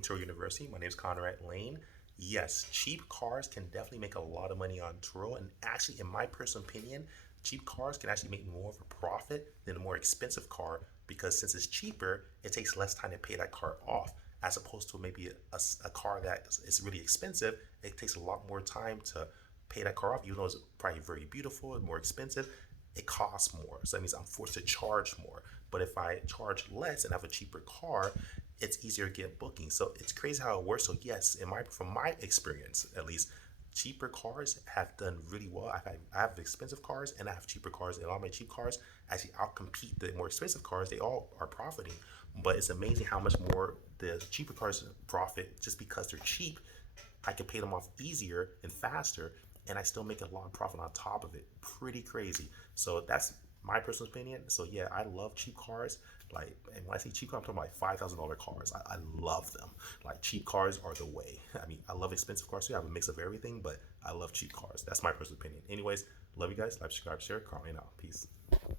joining Turo University. My name is Conrad Layn. Yes, cheap cars can definitely make a lot of money on Turo, and actually, in my personal opinion, cheap cars can actually make more of a profit than a more expensive car because since it's cheaper, it takes less time to pay that car off. As opposed to maybe a car that is really expensive, it takes a lot more time to pay that car off, even though it's probably very beautiful and more expensive. It costs more, so that means I'm forced to charge more. But if I charge less and have a cheaper car, it's easier to get bookings. So it's crazy how it works. So yes, from my experience at least, cheaper cars have done really well. I have expensive cars and I have cheaper cars, and all my cheap cars actually outcompete the more expensive cars. They all are profiting, but it's amazing how much more the cheaper cars profit just because they're cheap. I can pay them off easier and faster, and I still make a lot of profit on top of it. Pretty crazy. So that's my personal opinion. So yeah, I love cheap cars. Like, and when I say cheap cars, I'm talking about like $5,000 cars. I love them. Like, cheap cars are the way. I mean, I love expensive cars too. I have a mix of everything, but I love cheap cars. That's my personal opinion. Anyways, love you guys. Like, subscribe, share, comment out. Peace.